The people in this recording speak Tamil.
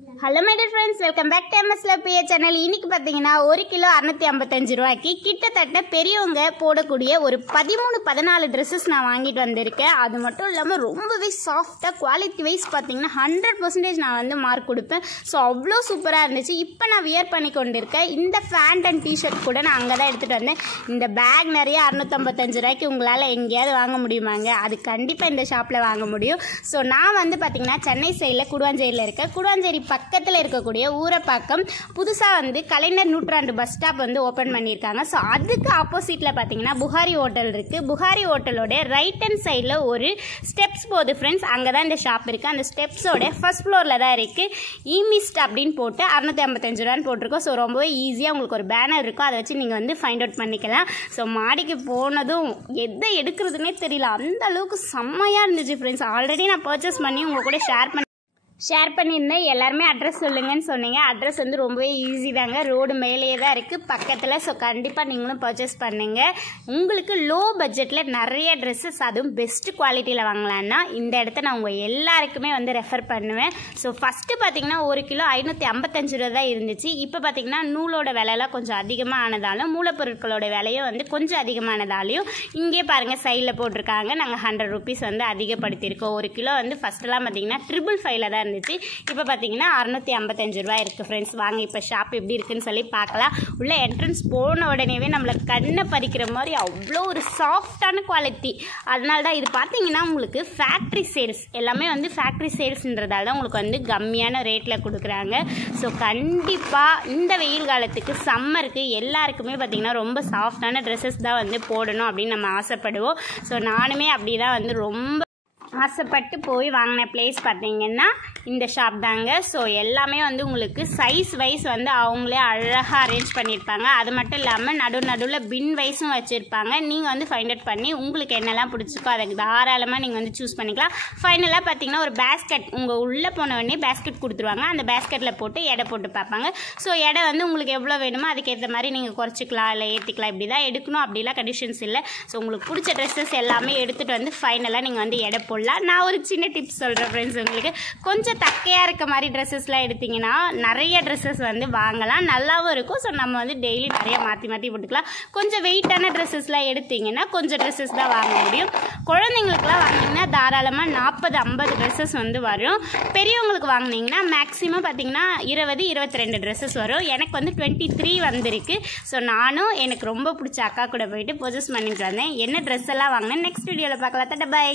Hello my dear friends, welcome back to MS Love PA channel. இன்னைக்கு பார்த்தீங்கன்னா 1 கிலோ 655 ரூபாய்க்கு கிட்டத்தட்ட பெரியவங்க போடக்கூடிய ஒரு 13-14 ட்ரெஸ்ஸஸ் நான் வாங்கிட்டு வந்திருக்கேன். அது மட்டும் இல்லாமல் ரொம்பவே சாஃப்டாக குவாலிட்டி வைஸ் பார்த்தீங்கன்னா 100% நான் வந்து மார்க் கொடுப்பேன். ஸோ அவ்வளோ சூப்பராக இருந்துச்சு. இப்போ நான் வியர் பண்ணி கொண்டு இருக்கேன் இந்த ஃபேண்ட் அண்ட் டிஷர்ட் கூட நான் அங்கே தான் எடுத்துகிட்டு வந்தேன். இந்த பேக் நிறைய 655 ரூபாய்க்கு உங்களால் எங்கேயாவது வாங்க முடியுமாங்க? அது கண்டிப்பாக இந்த ஷாப்பில் வாங்க முடியும். ஸோ நான் வந்து பார்த்தீங்கன்னா சென்னை சைடில் குடுவாஞ்சேரியில் இருக்கேன். குடுவாஞ்சேரி பக்கத்தில் இருக்கக்கூடிய ஊரப்பாக்கம் புதுசாக வந்து கலைஞர் நூற்றாண்டு பஸ் ஸ்டாப் வந்து ஓப்பன் பண்ணியிருக்காங்க. ஸோ அதுக்கு ஆப்போசிட்டில் பார்த்தீங்கன்னா புகாரி ஹோட்டல் இருக்குது. புகாரி ஹோட்டலோட ரைட் ஹேண்ட் சைடில் ஒரு ஸ்டெப்ஸ் போகுது ஃப்ரெண்ட்ஸ். அங்கே தான் இந்த ஷாப் இருக்குது. அந்த ஸ்டெப்ஸோட ஃபர்ஸ்ட் ஃப்ளோரில் தான் இருக்குது. ஈமிஸ்ட் அப்படின்னு போட்டு 655 ரூபான்னு போட்டிருக்கோம். ஸோ ரொம்பவே ஈஸியாக உங்களுக்கு ஒரு பேனர் இருக்கும், அதை வச்சு நீங்கள் வந்து ஃபைண்ட் அவுட் பண்ணிக்கலாம். ஸோ மாடிக்கு போனதும் எதை எடுக்கிறதுனே தெரியல, அந்த அளவுக்கு செம்மையாக இருந்துச்சு ஃப்ரெண்ட்ஸ். ஆல்ரெடி நான் பர்ச்சேஸ் பண்ணி உங்கள் கூட ஷேர் பண்ணியிருந்தேன். எல்லாருமே அட்ரஸ் சொல்லுங்கன்னு சொன்னீங்க. அட்ரஸ் வந்து ரொம்பவே ஈஸி தாங்க, ரோடு மேலேயே தான் இருக்குது பக்கத்தில். ஸோ கண்டிப்பாக நீங்களும் பர்ச்சேஸ் பண்ணுங்கள். உங்களுக்கு லோ பட்ஜெட்டில் நிறைய ட்ரெஸ்ஸஸ் அதுவும் பெஸ்ட்டு குவாலிட்டியில் வாங்கலான்னா இந்த இடத்த நான் உங்கள் எல்லாருக்குமே வந்து ரெஃபர் பண்ணுவேன். ஸோ ஃபஸ்ட்டு பார்த்தீங்கன்னா 1 கிலோ 555 ரூபா தான் இருந்துச்சு. இப்போ பார்த்தீங்கன்னா நூலோட விலையெல்லாம் கொஞ்சம் அதிகமாக ஆனதாலும் மூலப்பொருட்களோட விலையும் வந்து கொஞ்சம் அதிகமானதாலையும் இங்கே பாருங்கள் சைடில் போட்டிருக்காங்க நாங்கள் 100 ரூபீஸ் வந்து அதிகப்படுத்தியிருக்கோம். 1 கிலோ வந்து ஃபஸ்ட்டெல்லாம் பார்த்தீங்கன்னா 555 தான் இருந்துச்சு. இப்போ பார்த்தீங்கன்னா 655 ரூபா இருக்குது ஃப்ரெண்ட்ஸ். வாங்க இப்போ ஷாப் எப்படி இருக்குன்னு சொல்லி பார்க்கலாம். உள்ள என்ட்ரன்ஸ் போன உடனேவே நம்மளை கண்ணை பறிக்கிற மாதிரி அவ்வளோ ஒரு சாஃப்டான குவாலிட்டி. அதனால தான் இது பார்த்தீங்கன்னா உங்களுக்கு ஃபேக்ட்ரி சேல்ஸ் எல்லாமே வந்து ஃபேக்ட்ரி சேல்ஸ்ன்றதால தான் உங்களுக்கு வந்து கம்மியான ரேட்டில் கொடுக்குறாங்க. ஸோ கண்டிப்பாக இந்த வெயில் காலத்துக்கு சம்மருக்கு எல்லாருக்குமே பார்த்தீங்கன்னா ரொம்ப சாஃப்டான ட்ரெஸ்ஸஸ் தான் வந்து போடணும் அப்படின்னு நம்ம ஆசைப்படுவோம். ஸோ நானுமே அப்படி தான் வந்து ரொம்ப ஆசைப்பட்டு போய் வாங்கின பிளேஸ் பார்த்தீங்கன்னா இந்த ஷாப் தாங்க. ஸோ எல்லாமே வந்து உங்களுக்கு சைஸ் வைஸ் வந்து அவங்களே அழகாக அரேஞ்ச் பண்ணியிருப்பாங்க. அது மட்டும் இல்லாமல் நடுவில் பின் வைஸும் வச்சுருப்பாங்க. நீங்கள் வந்து ஃபைண்ட் அவுட் பண்ணி உங்களுக்கு என்னெல்லாம் பிடிச்சிருக்கோ அதை தாராளமாக நீங்கள் வந்து சூஸ் பண்ணிக்கலாம். ஃபைனலாக பார்த்தீங்கன்னா ஒரு பேஸ்கெட் உங்கள் உள்ளே போன உடனே பேஸ்கெட் கொடுத்துருவாங்க. அந்த பேஸ்கெட்டில் போட்டு எடை போட்டு பார்ப்பாங்க. ஸோ எடை வந்து உங்களுக்கு எவ்வளோ வேணுமோ அதுக்கேற்ற மாதிரி நீங்கள் குறைச்சிக்கலாம் இல்லை ஏற்றிக்கலாம். இப்படி தான் எடுக்கணும், அப்படிலாம் கண்டிஷன்ஸ் இல்லை. ஸோ உங்களுக்கு பிடிச்ச ட்ரெஸ்ஸஸ் எல்லாமே எடுத்துகிட்டு வந்து ஃபைனலாக நீங்கள் வந்து எடை போடலாம். நான் ஒரு சின்ன டிப்ஸ் சொல்கிறேன் ஃப்ரெண்ட்ஸ். உங்களுக்கு கொஞ்சம் தக்கையாக இருக்க மாதிரி ட்ரெஸ்ஸஸ்லாம் எடுத்திங்கன்னா நிறைய ட்ரெஸ்ஸஸ் வந்து வாங்கலாம், நல்லாவும் இருக்கும். ஸோ நம்ம வந்து டெய்லி நிறைய மாற்றி போட்டுக்கலாம். கொஞ்சம் வெயிட்டான ட்ரெஸ்ஸஸ்லாம் எடுத்திங்கன்னா கொஞ்சம் ட்ரெஸ்ஸஸ் தான் வாங்க முடியும். குழந்தைங்களுக்குலாம் வாங்கினீங்கன்னா தாராளமாக 40-50 ட்ரெஸ்ஸஸ் வந்து வரும். பெரியவங்களுக்கு வாங்கினீங்கன்னா மேக்ஸிமம் பார்த்தீங்கன்னா 20-22 ட்ரெஸ்ஸஸ் வரும். எனக்கு வந்து 23 வந்திருக்கு. ஸோ நானும் எனக்கு ரொம்ப பிடிச்ச அக்கா கூட போயிட்டு பர்ச்சேஸ் பண்ணிட்டு வந்தேன். என்ன ட்ரெஸ் எல்லாம் வாங்கினேன் நெக்ஸ்ட் வீடியோவில் பார்க்கலாம். பை.